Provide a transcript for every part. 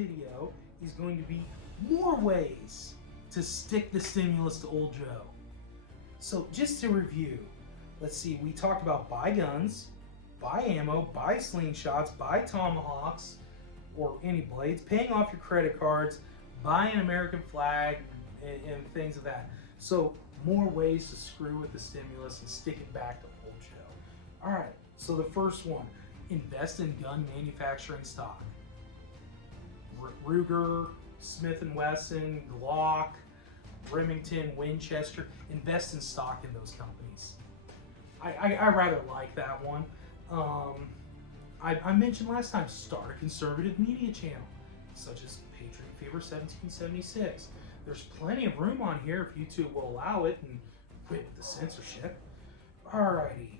video is going to be more ways to stick the stimulus to old Joe. So just to review, let's see, we talked about buy guns, buy ammo, buy slingshots, buy tomahawks, or any blades, paying off your credit cards, buy an American flag, and things of that. So more ways to screw with the stimulus and stick it back to old Joe. All right, so the first one, invest in gun manufacturing stock. Ruger, Smith & Wesson, Glock, Remington, Winchester, invest in stock in those companies. I rather like that one. I mentioned last time, start a conservative media channel, such as Patriot Fever 1776. There's plenty of room on here if YouTube will allow it and quit the censorship. Alrighty.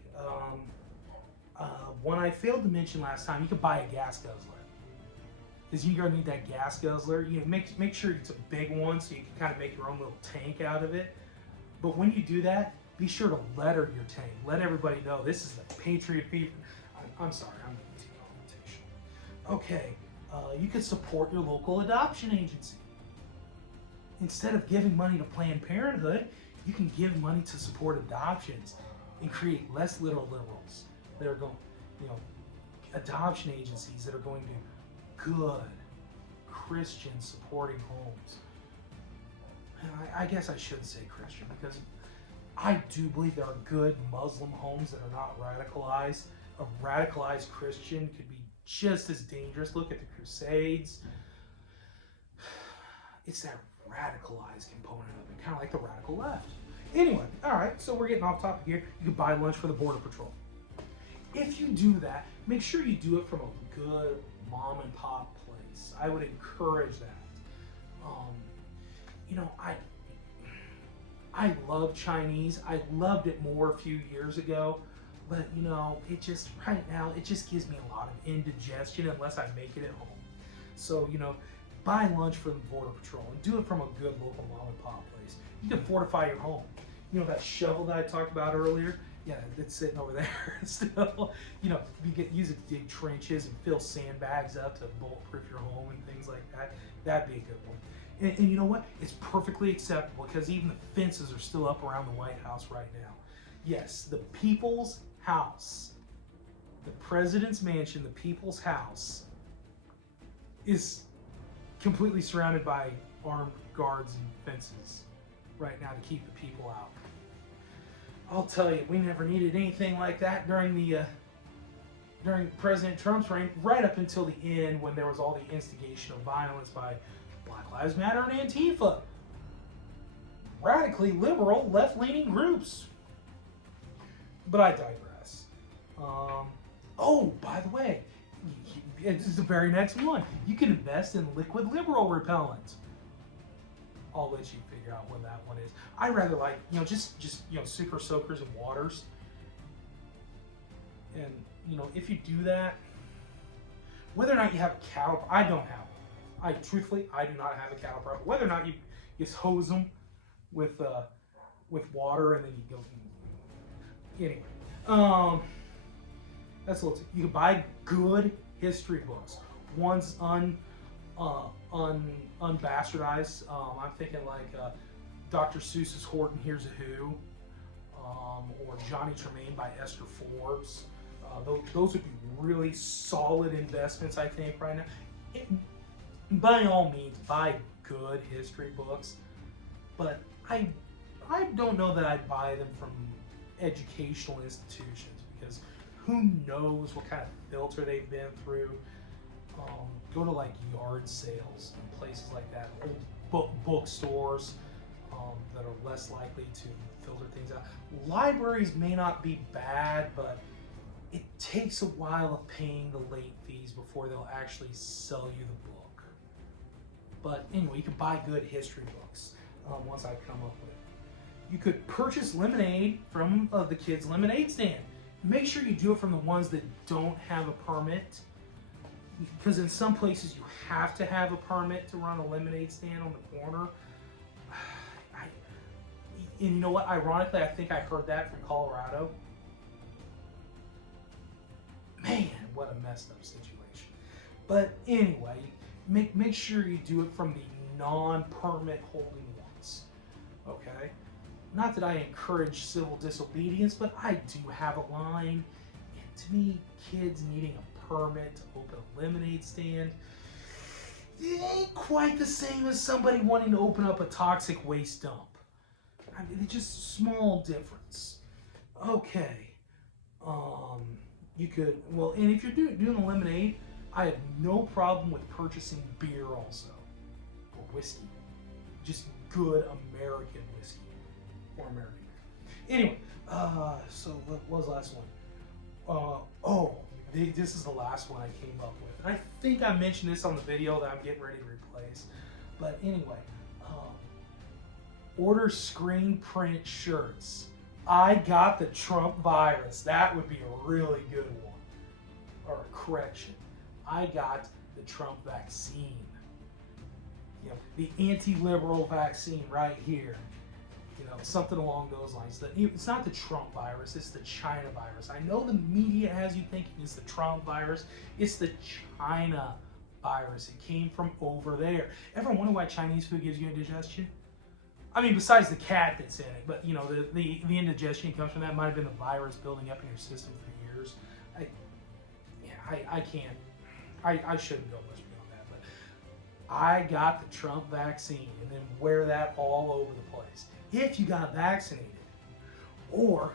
One I failed to mention last time, you could buy a gas guzzler. Because you're gonna need that gas guzzler. You know, make sure it's a big one so you can kind of make your own little tank out of it. But when you do that, be sure to letter your tank. Let everybody know this is the Patriot Fever. I'm sorry, I'm being too confrontational. Okay, you could support your local adoption agency. Instead of giving money to Planned Parenthood, you can give money to support adoptions and create less little liberals that are going, adoption agencies that are going to good Christian supporting homes. I guess I should say Christian because I do believe there are good Muslim homes that are not radicalized. A radicalized Christian could be just as dangerous. Look at the Crusades. It's that radicalized component of it, kind of like the radical left. Anyway, all right, so we're getting off topic here. You can buy lunch for the Border Patrol. If you do that, make sure you do it from a good mom and pop place. I would encourage that. I love Chinese. I loved it more a few years ago, but it just right now it just gives me a lot of indigestion unless I make it at home. So buy lunch for the Border Patrol and do it from a good local mom and pop place. You can fortify your home. That shovel that I talked about earlier. Yeah, it's sitting over there still. You use it to dig trenches and fill sandbags up to bulletproof your home and things like that. That'd be a good one. And you know what? It's perfectly acceptable because even the fences are still up around the White House right now. Yes, the People's House, the President's Mansion, the People's House is completely surrounded by armed guards and fences right now to keep the people out. I'll tell you, we never needed anything like that during President Trump's reign, right up until the end when there was all the instigation of violence by Black Lives Matter and Antifa. Radically liberal, left-leaning groups. But I digress. By the way, this is the very next one. You can invest in liquid liberal repellent. I'll let you figure out what that one is. I rather like, just super soakers and waters. And, if you do that, whether or not you have a cattle, I don't have one. Truthfully, I do not have a cattle prod. Whether or not you just hose them with water and then you go, anyway. That's a little, you can buy good history books. One's unbastardized. I'm thinking like Dr. Seuss's Horton Hears a Who, or Johnny Tremaine by Esther Forbes. Those would be really solid investments, I think, right now. By all means, buy good history books, but I don't know that I'd buy them from educational institutions because who knows what kind of filter they've been through. Go to like yard sales and places like that, old bookstores that are less likely to filter things out. Libraries may not be bad, but it takes a while of paying the late fees before they'll actually sell you the book. But anyway, you can buy good history books once I've come up with it. You could purchase lemonade from the kids' lemonade stand. Make sure you do it from the ones that don't have a permit, because in some places you have to have a permit to run a lemonade stand on the corner. And you know what? Ironically, I think I heard that from Colorado. Man, what a messed up situation. But anyway, make sure you do it from the non-permit holding ones. Okay? Not that I encourage civil disobedience, but I do have a line. And to me, kids needing a permit to open a lemonade stand, it ain't quite the same as somebody wanting to open up a toxic waste dump. I mean, it's just a small difference. Okay. You could, well, and if you're doing the lemonade, I have no problem with purchasing beer also, or whiskey. Just good American whiskey, or American beer. Anyway, so what was the last one? This is the last one I came up with. And I think I mentioned this on the video that I'm getting ready to replace. But anyway, order screen print shirts. I got the Trump virus. That would be a really good one. Or a correction. I got the Trump vaccine. You know, the anti-liberal vaccine right here. You know, something along those lines. It's not the Trump virus, it's the China virus. I know the media has you thinking it's the Trump virus. It's the China virus. It came from over there. Ever wonder why Chinese food gives you indigestion? I mean, besides the cat that's in it, but you know, the indigestion comes from that. Might have been the virus building up in your system for years. I can't. I shouldn't go much beyond that, but I got the Trump vaccine and then wear that all over the place. If you got vaccinated, or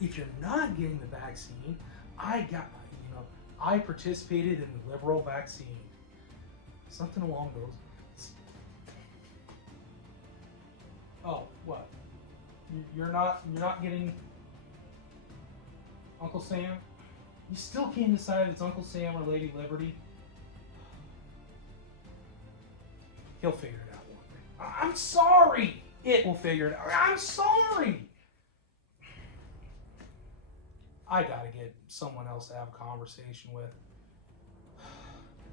if you're not getting the vaccine, I participated in the liberal vaccine. Something along those lines. Oh, what? You're not getting Uncle Sam? You still can't decide if it's Uncle Sam or Lady Liberty? He'll figure it out one day. I'm sorry! It will figure it out. I'm sorry! I gotta get someone else to have a conversation with.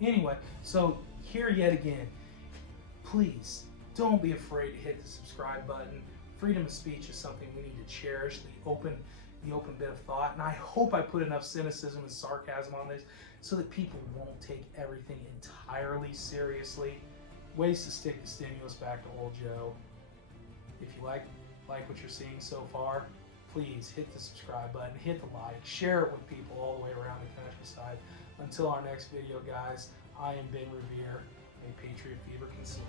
Anyway, so here yet again, please, don't be afraid to hit the subscribe button. Freedom of speech is something we need to cherish, the open bit of thought. And I hope I put enough cynicism and sarcasm on this so that people won't take everything entirely seriously. Ways to stick the stimulus back to old Joe. If you like what you're seeing so far, please hit the subscribe button, hit the like, share it with people all the way around the countryside. Until our next video, guys, I am Ben Revere. May Patriot Fever consume.